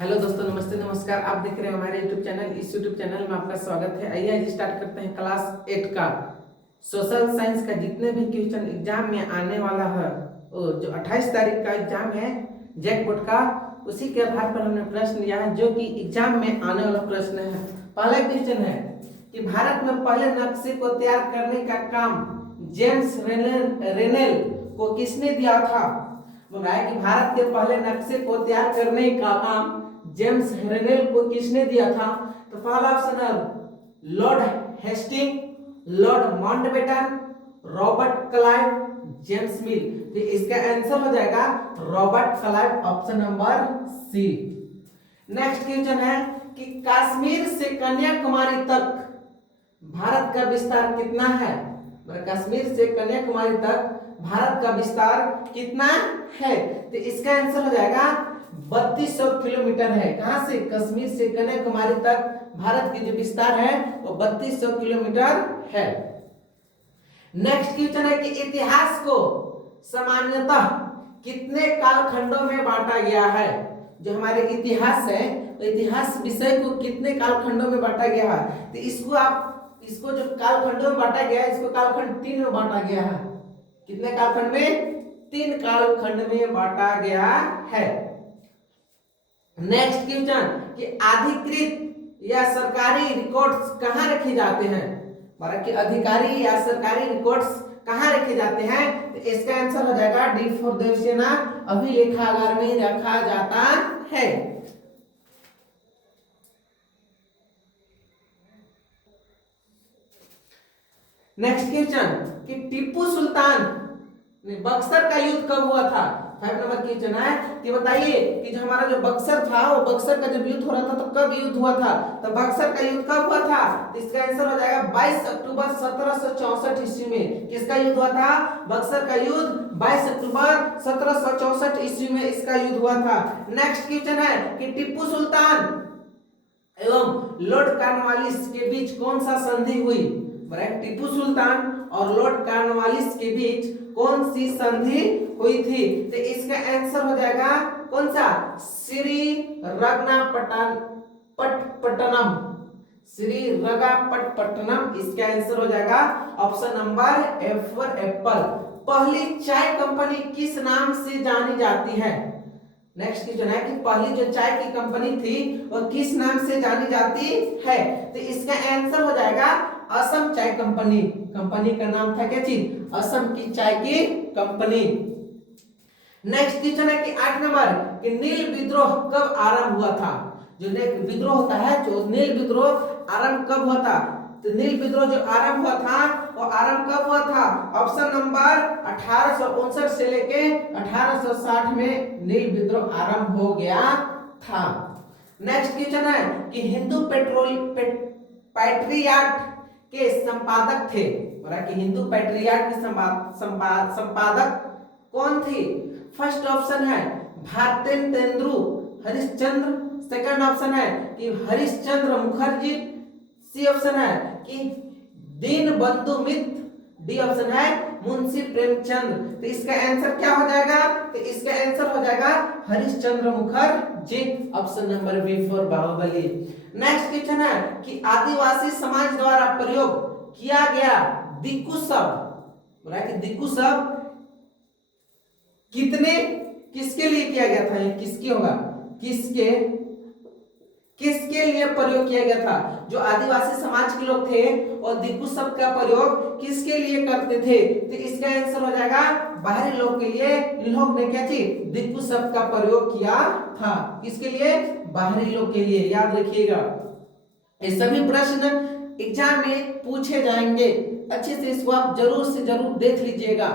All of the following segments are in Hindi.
हेलो दोस्तों, नमस्ते नमस्कार। आप देख रहे हैं हमारे यूट्यूब चैनल। इस यूट्यूब चैनल में आपका स्वागत है। आइए आज स्टार्ट करते हैं क्लास 8 का सोशल साइंस का जितने भी क्वेश्चन एग्जाम में आने वाला है, वो जो 28 तारीख का एग्जाम है जैक बोर्ड का, उसी के आधार पर हमने प्रश्न लिया है जो कि एग्जाम में आने वाला प्रश्न है। पहला क्वेश्चन है कि भारत में पहले नक्शे को तैयार करने का काम जेम्स रेनेल को किसने दिया था? बोल रहा है कि भारत के पहले नक्शे को तैयार करने का काम जेम्स रेनेल को किसने दिया था? तो पहला ऑप्शन है Lord Hasting, Lord Mountbatten, Robert Clive, James Mill. तो इसका आंसर हो जाएगा Robert Clive, option number C. Next question है कि कश्मीर से कन्याकुमारी तक भारत का विस्तार कितना है? कश्मीर से कन्याकुमारी तक भारत का विस्तार कितना है? तो इसका आंसर हो जाएगा 3200 किलोमीटर है। कहां से? कश्मीर से कन्याकुमारी तक भारत की जो विस्तार है वो 3200 किलोमीटर है। नेक्स्ट क्वेश्चन है कि इतिहास को सामान्यतः कितने कालखंडों में बांटा गया है? जो हमारे इतिहास है, तो इतिहास विषय को कितने कालखंडों में बांटा गया है? तो इसको जो कालखंडों में बांटा गया है, इसको कालखंड 3 में बांटा गया है। कितने कालखंड में? 3 कालखंड में बांटा गया है। नेक्स्ट क्वेश्चन कि अधिकृत या सरकारी रिकॉर्ड्स कहां रखे जाते हैं? भारत के अधिकारी या सरकारी रिकॉर्ड्स कहां रखे जाते हैं? तो इसका आंसर हो जाएगा डी फॉर देवसेना, अभिलेखागार में रखा जाता है। नेक्स्ट क्वेश्चन कि टीपू सुल्तान ने बक्सर का युद्ध कब हुआ था? 5 नंबर क्वेश्चन है कि बताइए कि जो हमारा जो बक्सर था, वो बक्सर का जब युद्ध हो रहा था तो कब युद्ध हुआ था? तो बक्सर का युद्ध कब हुआ था? तो इसका आंसर हो जाएगा 22 अक्टूबर 1764 ईस्वी में। किसका युद्ध हुआ था? बक्सर का युद्ध 22 अक्टूबर 1764 ईस्वी में इसका युद्ध हुआ था। नेक्स्ट क्वेश्चन है कि टीपू सुल्तान एवं लॉर्ड कॉर्नवालिस के बीच कौन सा संधि हुई? टीपू सुल्तान और लॉर्ड कॉर्नवालिस के बीच कौन सी संधि हुई थी? तो इसका आंसर हो जाएगा कौन सा? श्रीरंगपट्टनम। इसका आंसर हो जाएगा option number F for Apple. पहली चाय कंपनी किस नाम से जानी जाती है? नेक्स्ट क्वेश्चन है कि पहली जो चाय की कंपनी थी वो किस नाम से जानी जाती है? तो इसका आंसर हो जाएगा असम चाय कंपनी। कंपनी का नाम था क्या चीज? असम की चाय की कंपनी। नेक्स्ट क्वेश्चन है कि 8 नंबर कि नील विद्रोह कब आरंभ हुआ था? जो विद्रोह होता है, जो नील विद्रोह आरंभ कब हुआ था? तो नील विद्रोह जो आरंभ हुआ था वो आरंभ कब हुआ था? ऑप्शन नंबर 1859 से लेके 1860 में नील विद्रोह आरंभ हो गया था। नेक्स्ट क्वेश्चन है कि हिंदू पैट्रियाट के संपादक थे। कि हिंदू पैट्रियाट के संपादक कौन थे? फर्स्ट ऑप्शन है भारतेंदु हरिश्चंद्र, सेकंड ऑप्शन है कि हरिश्चंद्र मुखर्जी, सी ऑप्शन है कि दीन बंधु मित्र, डी ऑप्शन है मुंशी प्रेमचंद। तो इसका आंसर क्या हो जाएगा? तो इसका आंसर हो जाएगा Harishchandra Mukherjee, option number B for Bahubali. Next question है कि आदिवासी समाज द्वारा प्रयोग किया गया दिक्कू शब्द, बोला कि दिक्कू शब्द किसके लिए किया गया था? ये किसके होगा? किसके लिए प्रयोग किया गया था? जो आदिवासी समाज के लोग थे और दिक्कू शब्द का प्रयोग किसके लिए करते थे? तो इसका आंसर हो जाएगा बाहरी लोग के लिए। इन लोग ने क्या चीज? दिक्कू शब्द का प्रयोग किया था। किसके लिए? बाहरी लोग के लिए। याद रखिएगा, ये सभी प्रश्न एग्जाम में पूछे जाएंगे। अच्छे से इसको आप जरूर से जरूर देख लीजिएगा।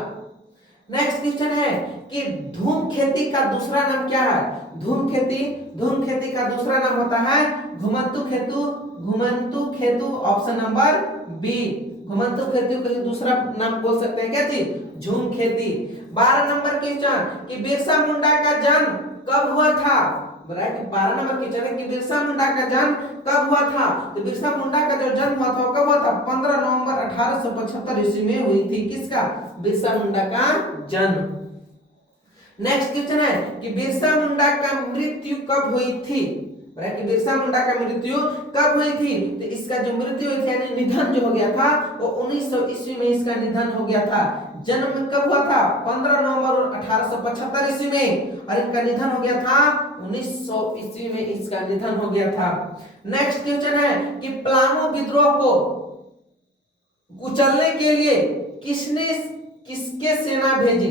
नेक्स्ट क्वेश्चन है कि धूमकेतु का दूसरा नाम क्या है? धूमकेतु का दूसरा नाम होता है घुमंतु खेतु, ऑप्शन नंबर बी। घुमंतु खेतु का दूसरा नाम बोल सकते हैं क्या चीज? धूमकेतु। 12 नंबर क्वेश्चन कि बिरसा मुंडा का जन्म कब हुआ था? 12 नंबर क्वेश्चन है कि बिरसा मुंडा का जन्म कब हुआ था? तो बिरसा मुंडा का जो जन्म हुआ था कब हुआ था? 15 नवंबर 1875 ईस्वी में हुई थी। किसका? बिरसा मुंडा का जन्म। नेक्स्ट क्वेश्चन है कि बिरसा मुंडा का मृत्यु कब हुई थी, कि बिरसा मुंडा का मृत्यु कब हुई थी। तो इसका जो मृत्यु हुई थी यानी निधन जो हो गया था वो 1900 ईस्वी में इसका निधन हो गया था। जन्म कब हुआ था, 15 नवंबर 1875 ईस्वी में, और इनका निधन हो गया था 1900 ईस्वी में इसका निधन हो गया था। नेक्स्ट क्वेश्चन है कि पलामू विद्रोह को कुचलने के लिए किसके सेना भेजी,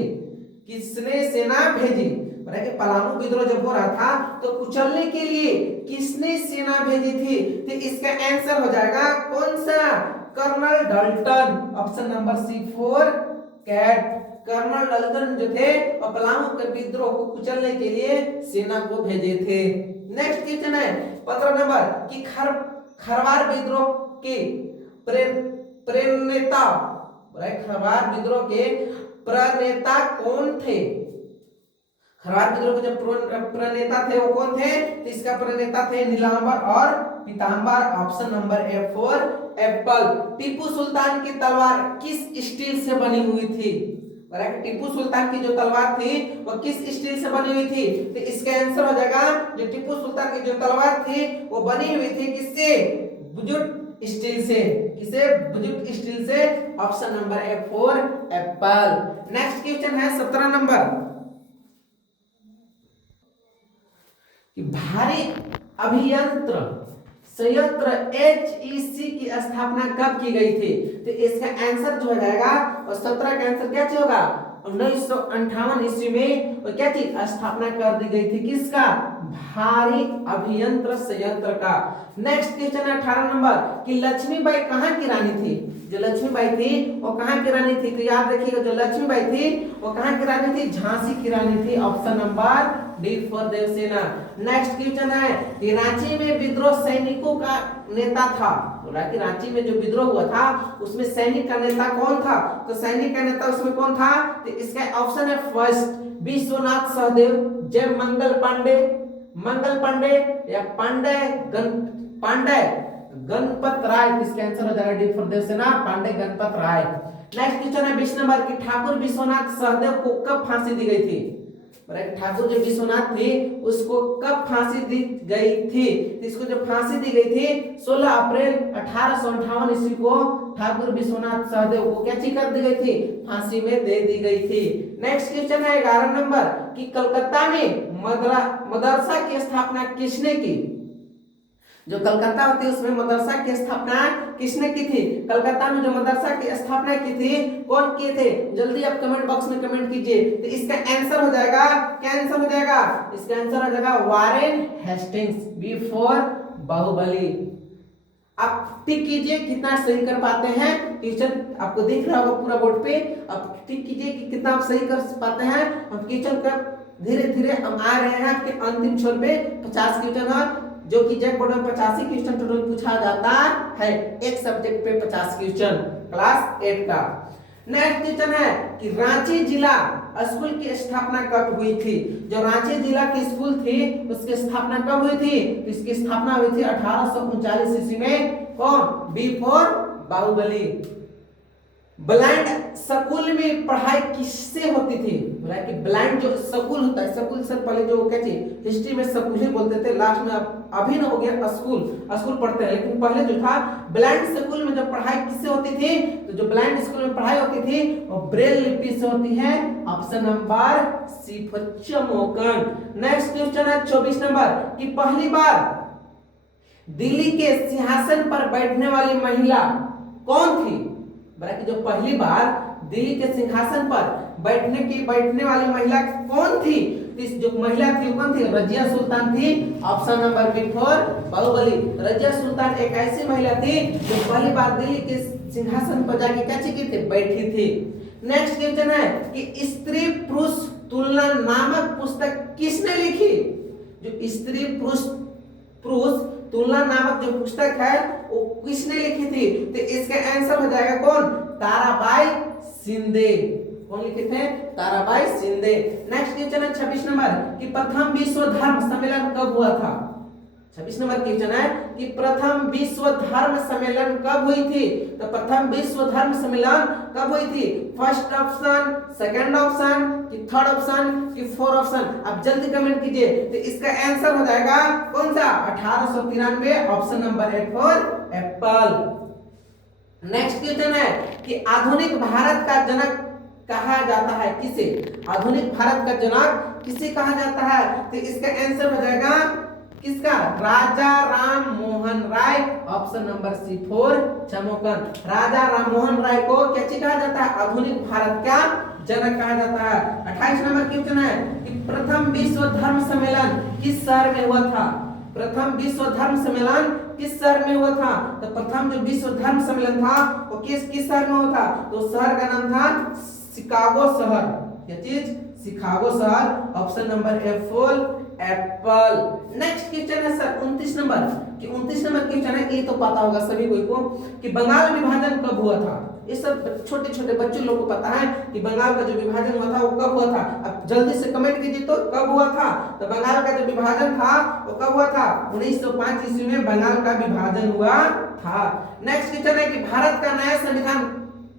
किसने सेना भेजी। कि पलामू विद्रोह जब हो रहा था तो कुचलने के लिए किसने सेना भेजी थी। तो इसका आंसर हो जाएगा कौन सा, Colonel Dalton, option number C4 कैट। कर्नल डाल्टन जो थे और पलामू के विद्रोह को कुचलने के लिए सेना को भेजे थे। नेक्स्ट क्वेश्चन है 15 नंबर कि खरवार विद्रोह के प्रेरणेता, खरवार विद्रोह के प्रणेता कौन थे। खरवार विद्रोह के जो प्रणेता थे वो कौन थे, तो इसका प्रणेता थे नीलांबर और पीतांबर, ऑप्शन नंबर A4 एप्पल। टीपू सुल्तान की तलवार किस स्टील से बनी हुई थी, टीपू सुल्तान की जो तलवार थी वो किस स्टील से बनी हुई थी। तो इसका आंसर हो जाएगा जो टीपू सुल्तान की जो तलवार थी वो बनी हुई थी किससे, बुजुर्ग स्टील से, किसे, बुजुर्ग स्टील से, option number A4 Apple. Next question है 17 नंबर कि भारी अभियंत्र संयंत्र HEC की स्थापना कब की गई थी। तो इसका आंसर जो हो जाएगा और 17 का आंसर क्या होगा, 1958 ईस्वी में और क्या चीज स्थापना कर दी गई थी, किसका, भारी अभियंत्र संयंत्र का। नेक्स्ट क्वेश्चन है 18 नंबर कि लक्ष्मीबाई कहाँ की रानी थी। जो लक्ष्मीबाई थी वो कहाँ की रानी थी, तो याद रखिएगा जो लक्ष्मीबाई थी वो कहाँ की रानी थी, झांसी की रानी थी, option number D4 Devsena. Next question है कि रांची में विद्रोह सैनिकों का नेता था, बोला कि रांची में जो विद्रोह हुआ था उसमें सैनिक का नेता कौन था, तो सैनिक का नेता उसमें कौन था, तो इसका ऑप्शन है फर्स्ट विश्वनाथ सहदेव, जय मंगल पांडे या पांडे गणपत राय। इसका आंसर हो जाएगा D4 देवसेना, पांडे गणपत राय। नेक्स्ट क्वेश्चन है 20 नंबर की ठाकुर विश्वनाथ सहदेव को कब फांसी दी गई थी। ठाकुर जो विश्वनाथ थे उसको कब फांसी दी गई थी, इसको जब फांसी दी गई थी 16 अप्रैल 1858 ईस्वी को ठाकुर विश्वनाथ सहदेव को क्या कर दी गई थी, फांसी में दे दी गई थी। नेक्स्ट क्वेश्चन है 11 नंबर कि कलकत्ता में मदरसा की स्थापना किसने की। जो कलकत्ता होती है उसमें मदरसा की स्थापना किसने की थी, कलकत्ता में जो मदरसा की स्थापना की थी कौन किए थे, जल्दी आप कमेंट बॉक्स में कमेंट कीजिए। तो इसका आंसर हो जाएगा, क्या आंसर हो जाएगा, इसका आंसर हो जाएगा वारेन हेस्टिंग्स, B4 बाहुबली। आप टिक कीजिए कितना सही कर पाते हैं, क्वेश्चन आपको दिख रहा होगा पूरा बोर्ड पे, आप टिक कीजिए कि कितना आप सही कर पाते हैं। हम क्वेश्चन का धीरे धीरे हम आ रहे हैं आपके अंतिम छोर पे, 50 क्वेश्चन है जो कि जैक बोर्ड में 85 क्वेश्चन टोटल पूछा जाता है, एक सब्जेक्ट पे 50 क्वेश्चन क्लास 8 का। नेक्स्ट क्वेश्चन है कि रांची जिला स्कूल की स्थापना कब हुई थी। जो रांची जिला की स्कूल थी उसकी स्थापना कब हुई थी, तो इसकी स्थापना हुई थी 1839 ईस्वी में, कौन, B4 बाहुबली। ब्लाइंड स्कूल में पढ़ाई किससे होती थी, बोला कि ब्लाइंड जो स्कूल होता है, स्कूल से पहले जो कहते हैं हिस्ट्री में स्कूल ही बोलते थे, लास्ट में अभी ना हो गया स्कूल पढ़ते हैं, लेकिन पहले जो था ब्लाइंड स्कूल में जब पढ़ाई किससे होती थी, तो जो ब्लाइंड स्कूल में पढ़ाई होती थी वो ब्रेल लिपि से होती है, ऑप्शन नंबर सी चमोकन। नेक्स्ट क्वेश्चन है 24 नंबर कि पहली बार दिल्ली के सिंहासन पर बैठने वाली महिला कौन थी। कि जो पहली बार दिल्ली के सिंहासन पर बैठने वाली महिला कौन थी, जो महिला थी कौन थी, रजिया सुल्तान थी, option number B4 Baahubali. Razia Sultan एक ऐसी महिला थी जो पहली बार दिल्ली के सिंहासन पर जाके क्या की थी, बैठी थी। नेक्स्ट क्वेश्चन है कि स्त्री पुरुष तुलना नामक पुस्तक किसने लिखी। जो स्त्री पुरुष तुलना नामक जो पुस्तक है वो किसने लिखी थी, तो इसका आंसर हो जाएगा कौन, ताराबाई शिंदे। कौन लिखे थे, ताराबाई शिंदे। नेक्स्ट क्वेश्चन है 26 नंबर कि प्रथम विश्व धर्म सम्मेलन कब हुआ था। 26 नंबर क्वेश्चन है कि प्रथम विश्व धर्म सम्मेलन कब हुई थी? तो प्रथम विश्व धर्म सम्मेलन कब हुई थी? फर्स्ट ऑप्शन, सेकंड ऑप्शन, कि थर्ड ऑप्शन, कि फोर्थ ऑप्शन? आप जल्दी कमेंट कीजिए। तो इसका आंसर हो जाएगा कौन सा? 1893, option number 8 for Apple. Next question है कि आधुनिक भारत का जनक कहा जाता है किसे? आधुनिक भारत का जनक किसे कहा जाता है? तो इसका आंसर हो जाएगा किसका? राजा Ram Mohan Roy, option number C 4 चमोकन। राजा राम मोहन राय को क्या चीज कहा जाता है? आधुनिक भारत का जनक कहा जाता है। 28 नंबर क्वेश्चन है कि प्रथम विश्व धर्म सम्मेलन किस शहर में हुआ था? प्रथम विश्व धर्म सम्मेलन किस शहर में हुआ था? तो प्रथम जो विश्व धर्म सम्मेलन था वो किस शहर में हुआ था? तो शहर का नाम था शिकागो शहर। क्या चीज? शिकागो शहर, option number F4 Apple. Next question है सर 29 नंबर कि 29 नंबर क्वेश्चन है, ये तो पता होगा सभी को कि बंगाल विभाजन कब हुआ था? ये सब छोटे छोटे बच्चे लोग को पता है कि बंगाल का जो विभाजन हुआ था वो कब हुआ था। अब जल्दी से कमेंट कीजिए तो कब हुआ था? तो बंगाल का जो विभाजन था वो कब हुआ था? 1905 ईस्वी में बंगाल का विभाजन हुआ था। नेक्स्ट क्वेश्चन है कि भारत का नया संविधान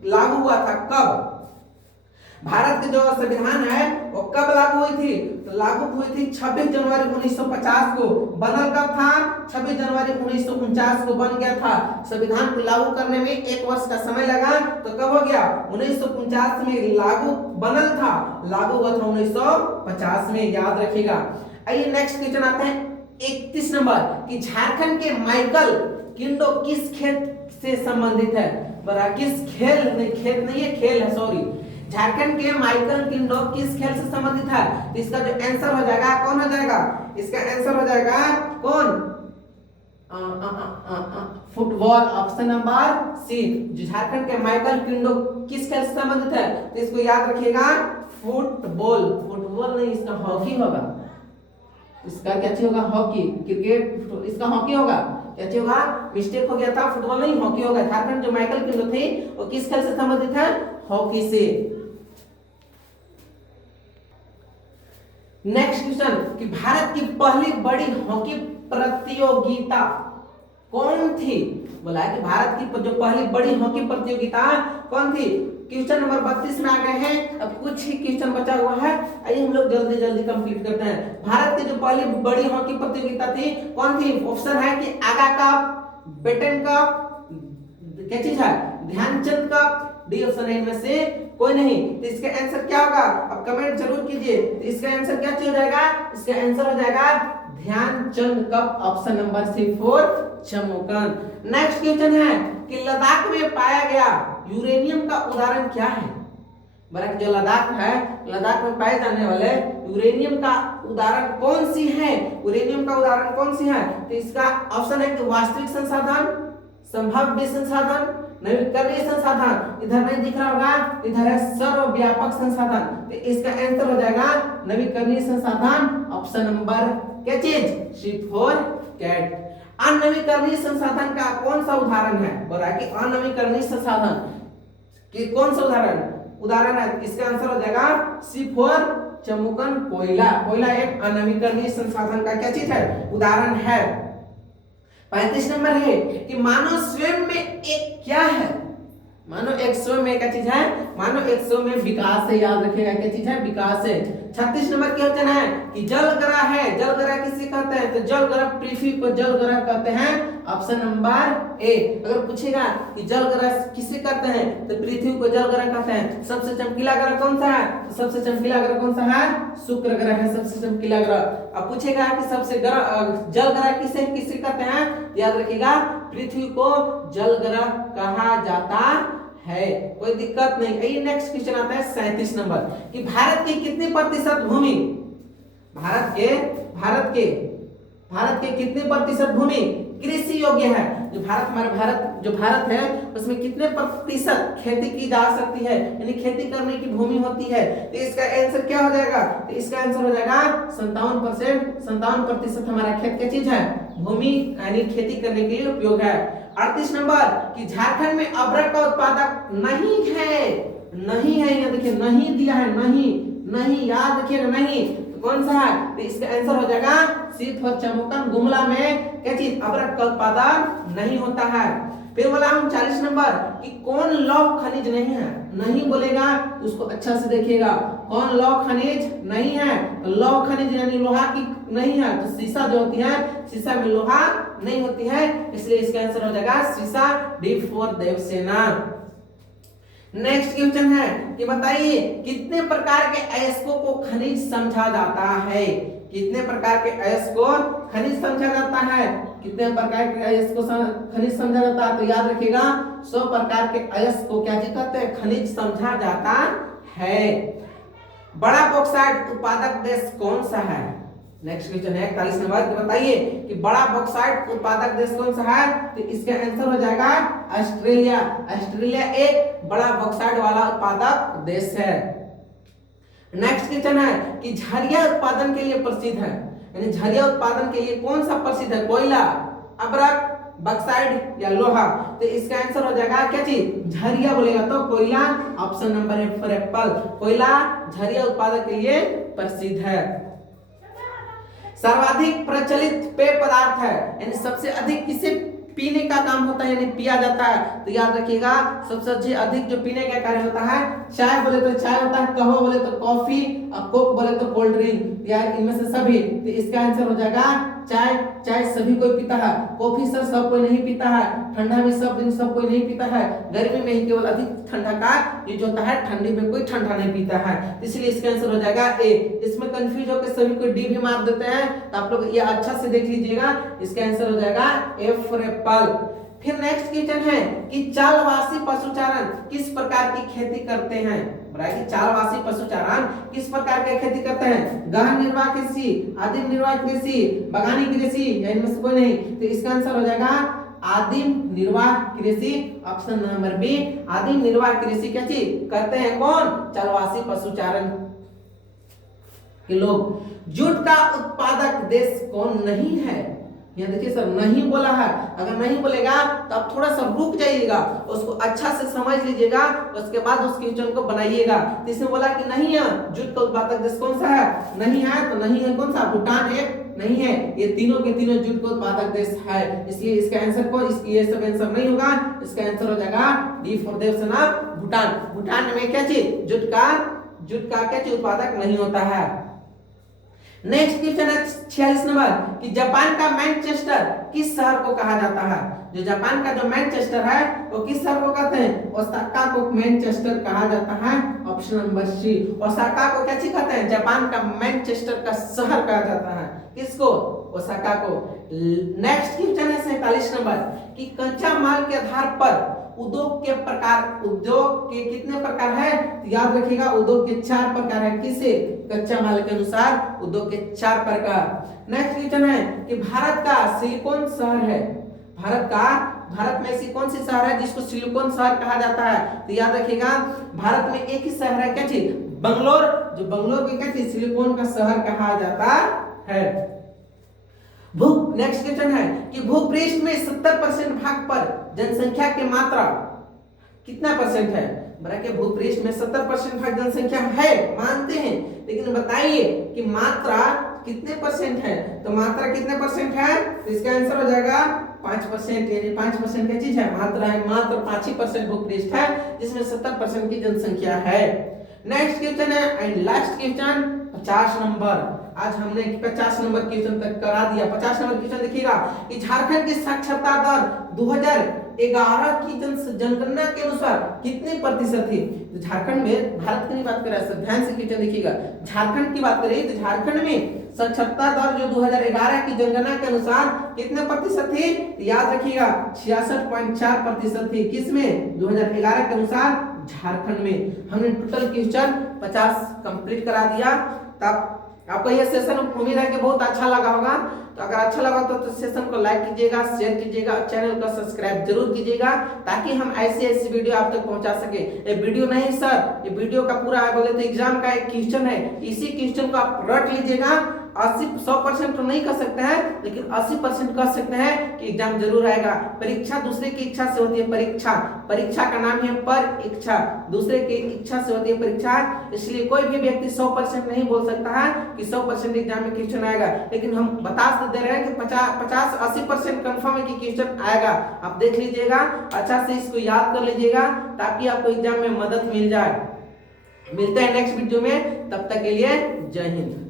लागू हुआ था कब? भारत की जो संविधान है वो कब लागू हुई थी? तो लागू हुई थी 26 जनवरी 1950 को। बनल कब था? 26 जनवरी 1949 को बन गया था। संविधान को लागू करने में 1 वर्ष का समय लगा, तो कब हो गया? 1949 में लागू बनल था, लागू हुआ था 1950 में, याद रखिएगा। आइए नेक्स्ट क्वेश्चन आता है 31 नंबर कि झारखंड के माइकल किंडो किस खेल से संबंधित है? बड़ा किस खेल नहीं, खेत नहीं है, खेल है, सॉरी। झारखंड के माइकल किंडो किस खेल से संबंधित है? तो इसका जो आंसर हो जाएगा कौन हो जाएगा? इसका आंसर हो जाएगा कौन? Football, option number C. जो झारखंड के माइकल किंडो किस खेल से संबंधित है? तो इसको याद रखिएगा, फुटबॉल। फुटबॉल नहीं, इसका हॉकी होगा। इसका क्या चीज होगा? हॉकी। क्रिकेट, इसका हॉकी होगा। क्या चीज होगा? मिस्टेक हो गया था, फुटबॉल नहीं हॉकी होगा। झारखंड जो माइकल किंडो थे वो किस खेल से संबंधित है? हॉकी से। नेक्स्ट क्वेश्चन कि भारत की पहली बड़ी हॉकी प्रतियोगिता कौन थी? बोला है कि भारत की जो पहली बड़ी हॉकी प्रतियोगिता कौन थी? क्वेश्चन नंबर 32 में आ गए हैं। अब कुछ ही क्वेश्चन बचा हुआ है, आइए हम लोग जल्दी जल्दी कंप्लीट करते हैं। भारत की जो पहली बड़ी हॉकी प्रतियोगिता थी कौन थी? ऑप्शन है कि आगा कप, बेटन कप, क्या चीज है? ध्यानचंद कप, डी ऑप्शन है इनमें से कोई नहीं। तो इसका आंसर क्या होगा? अब कमेंट जरूर कीजिए। तो इसका आंसर क्या हो जाएगा? इसका आंसर हो जाएगा Dhyan Chand cup, option number C 4 चमोकन। नेक्स्ट क्वेश्चन है कि लद्दाख में पाया गया यूरेनियम का उदाहरण क्या है? बड़ा जो लद्दाख है, लद्दाख में पाए जाने वाले यूरेनियम का उदाहरण कौन सी है? यूरेनियम का उदाहरण कौन सी है? तो इसका ऑप्शन है कि वास्तविक संसाधन, संभाव्य संसाधन, नवीकरणीय संसाधन। इधर नहीं दिख रहा होगा, इधर है सर्वव्यापक संसाधन। तो इसका आंसर हो जाएगा नवीकरणीय संसाधन, ऑप्शन नंबर क्या चीज? C4 cat. अनवीकरणीय संसाधन का कौन सा उदाहरण है? बोला कि अनवीकरणीय संसाधन कि कौन सा उदाहरण है? इसका आंसर हो जाएगा C4 चमुकन कोयला। कोयला एक अनवीकरणीय संसाधन का क्या चीज है? उदाहरण है। 35 नंबर है कि मानव स्वयं में एक क्या है? मानो एक स्वयं में क्या चीज है? मानो एक स्वयं में विकास है, याद रखिएगा क्या चीज है? विकास है। 36 नंबर क्वेश्चन है कि जल ग्रह है, जल ग्रह किसे कहते हैं? तो जल ग्रह पृथ्वी को जल ग्रह कहते हैं, ऑप्शन नंबर ए। अगर पूछेगा कि जल ग्रह किसे कहते हैं तो पृथ्वी को जल ग्रह कहते हैं। सबसे चमकीला ग्रह कौन सा है? तो सबसे चमकीला ग्रह कौन सा है? शुक्र ग्रह है सबसे चमकीला ग्रह। अब पूछेगा कि सबसे जल ग्रह किसे किसे कहते हैं? याद रखिएगा पृथ्वी को जल ग्रह कहा जाता है, कोई दिक्कत नहीं। आइए नेक्स्ट क्वेश्चन आता है 37 नंबर कि भारत की कितने प्रतिशत भूमि, भारत के कितने प्रतिशत भूमि कृषि योग्य है? जो हमारा भारत है उसमें कितने प्रतिशत खेती की जा सकती है, यानी खेती करने की भूमि होती है? तो इसका आंसर क्या हो जाएगा? तो इसका आंसर हो जाएगा 57%। 57% हमारा खेत क्या चीज है? भूमि, यानी खेती करने के लिए उपयोग है। 38 नंबर कि झारखंड में अदरक का उत्पादक नहीं है, यहाँ देखिए नहीं दिया है, नहीं याद रखिएगा, नहीं। तो कौन सा है? तो इसका आंसर हो जाएगा सी फॉर चमुकन। गुमला में क्या चीज? अभ्रक का उत्पादन नहीं होता है। फिर बोला हम 40 नंबर कि कौन लौह खनिज नहीं है? नहीं बोलेगा तो उसको अच्छा से देखिएगा। कौन लौह खनिज नहीं है? तो लौह खनिज यानी लोहा की नहीं है, तो सीसा जो होती है, सीसा में लोहा नहीं होती है, इसलिए इसका आंसर हो जाएगा सीसा, D for Devsena. Next question है कि बताइए कितने प्रकार के अयस्कों को खनिज समझा जाता है? कितने प्रकार के अयस्क को खनिज समझा जाता है? कितने प्रकार के अयस्क को खनिज समझा जाता है? तो याद रखिएगा 100 प्रकार के अयस्क को क्या कहते हैं? खनिज समझा जाता है। बड़ा बॉक्साइट उत्पादक देश कौन सा है? नेक्स्ट क्वेश्चन है 41 नंबर, तो बताइए कि बड़ा बॉक्साइट उत्पादक देश कौन सा है? तो इसका आंसर हो जाएगा ऑस्ट्रेलिया। ऑस्ट्रेलिया एक बड़ा बॉक्साइट वाला उत्पादक देश है। नेक्स्ट क्वेश्चन है कि झरिया उत्पादन के लिए प्रसिद्ध है, यानी झरिया उत्पादन के लिए कौन सा प्रसिद्ध है? कोयला, अभ्रक, बॉक्साइट या लोहा? तो इसका आंसर हो जाएगा क्या चीज? झरिया बोलेगा तो कोयला। ऑप्शन नंबर है फॉर एप्पल। कोयला झरिया उत्पादन के लिए प्रसिद्ध है। सर्वाधिक प्रचलित पेय पदार्थ है, यानी सबसे अधिक किसे पीने का काम होता है, यानी पिया जाता है? तो याद रखिएगा सबसे अधिक जो पीने का कार्य होता है, चाय बोले तो चाय होता है, कहो बोले तो कॉफी, और कोक बोले तो कोल्ड ड्रिंक। यार इनमें से सभी, तो इसका आंसर हो जाएगा चाय। चाय सभी कोई पीता है। कॉफी सर सब कोई नहीं पीता है। ठंडा में सब दिन सब कोई नहीं पीता है। गर्मी में ही केवल अधिक ठंडा का यूज होता है, ठंडी में कोई ठंडा नहीं पीता है। इसलिए इसका आंसर हो जाएगा ए। इसमें कंफ्यूज होकर सभी को डी भी मार देते हैं, तो आप लोग ये अच्छा से देख लीजिएगा। इसका आंसर हो जाएगा एफ फॉर एप्पल। फिर नेक्स्ट क्वेश्चन है कि चालवासी पशुचारण किस प्रकार की खेती करते हैं? बताइए चालवासी पशुचारण किस प्रकार की खेती करते हैं? गहन निर्वाह कृषि, आदिम निर्वाह कृषि, बगानी कृषि, या इनमें से कोई नहीं? तो इसका आंसर हो जाएगा आदिम निर्वाह कृषि। ऑप्शन नंबर बी, आदिम निर्वाह कृषि क्या चीज करते हैं? कौन? चालवासी पशुचारण के लोग। जूट का उत्पादक देश कौन नहीं है? यहाँ देखिए सर नहीं बोला है। अगर नहीं बोलेगा तो आप थोड़ा सा रुक जाइएगा, उसको अच्छा से समझ लीजिएगा, उसके बाद उस क्वेश्चन को बनाइएगा। तो इसने बोला कि नहीं है, जूट का उत्पादक देश कौन सा है? नहीं है, तो नहीं है कौन सा? भूटान एक नहीं है। ये तीनों के तीनों जूट का उत्पादक देश है, इसलिए इसका आंसर को ये सब आंसर नहीं होगा। इसका आंसर हो जाएगा डी फॉर देवसेना, भूटान। भूटान में क्या चीज? जूट का क्या चीज उत्पादक नहीं होता है। नेक्स्ट क्वेश्चन है 46 नंबर कि जापान का मैनचेस्टर किस शहर को कहा जाता है? जो जापान का जो मैनचेस्टर है वो किस शहर को कहते हैं? ओसाका को मैनचेस्टर कहा जाता है। ऑप्शन नंबर सी। ओसाका को क्या कहते हैं? जापान का मैनचेस्टर का शहर कहा जाता है। किसको? ओसाका को। नेक्स्ट क्वेश्चन है 47 नंबर कि कच्चा माल के आधार पर उद्योग के कितने प्रकार है? तो याद रखिएगा उद्योग के 4 प्रकार है। किसे? कच्चा माल के अनुसार उद्योग के 4 प्रकार। नेक्स्ट क्वेश्चन है कि भारत का सिलिकॉन शहर है। भारत में ऐसी कौन सी शहर है जिसको सिलिकॉन शहर कहा जाता है? तो याद रखिएगा भारत में एक ही शहर है, क्या चीज? बंगलोर। जो बंगलोर की क्या चीज? सिलिकॉन का शहर कहा जाता है। नेक्स्ट क्वेश्चन है कि भूपृष्ठ में 70% भाग पर जनसंख्या की मात्रा कितना परसेंट है? बता के भूपृष्ठ में 70% भाग जनसंख्या है, मानते हैं, लेकिन बताइए कि मात्रा कितने परसेंट है? तो मात्रा कितने परसेंट है? तो इसका आंसर हो जाएगा 5%, यानी 5% क्या चीज है? मात्रा है। मात्र 5% भूपृष्ठ है जिसमें 70% की जनसंख्या है। नेक्स्ट क्वेश्चन है एंड लास्ट क्वेश्चन 50 नंबर। आज हमने 50 नंबर क्वेश्चन तक करा दिया। 50 नंबर क्वेश्चन देखिएगा कि झारखंड की साक्षरता दर 2011 की जनगणना के अनुसार कितने प्रतिशत थी? तो झारखंड में, भारत की नहीं बात कर रहा है, ध्यान से क्वेश्चन देखिएगा, झारखंड की बात करें तो झारखंड में साक्षरता दर जो 2011 की जनगणना के अनुसार कितने प्रतिशत थी? तो याद रखिएगा 66.4% थी। किसमें? 2011 के अनुसार झारखंड में। हमने टोटल क्वेश्चन 50 कंप्लीट करा दिया। तब आपको यह सेशन उम्मीद है कि बहुत अच्छा लगा होगा। तो अगर अच्छा लगा तो सेशन को लाइक कीजिएगा, शेयर कीजिएगा और चैनल को सब्सक्राइब जरूर कीजिएगा ताकि हम ऐसी वीडियो आप तक पहुंचा सके। ये वीडियो नहीं सर, ये वीडियो का पूरा बोले तो एग्जाम का एक क्वेश्चन है, इसी क्वेश्चन को आप रट लीजिएगा। 100% तो नहीं कर सकते हैं, लेकिन 80% कर सकते हैं कि एग्जाम जरूर आएगा। परीक्षा दूसरे की इच्छा से होती है। परीक्षा का नाम है परीक्षा, दूसरे की इच्छा से होती है परीक्षा। इसलिए कोई भी व्यक्ति 100% नहीं बोल सकता है। कि 100% एग्जाम में क्वेश्चन आएगा, लेकिन हम बता दे रहे हैं कि 50-80% कंफर्म है कि क्वेश्चन आएगा। आप देख लीजिएगा, अच्छा से इसको याद कर लीजिएगा ताकि आपको एग्जाम में मदद मिल जाए। मिलते हैं नेक्स्ट वीडियो में, तब तक के लिए जय हिंद।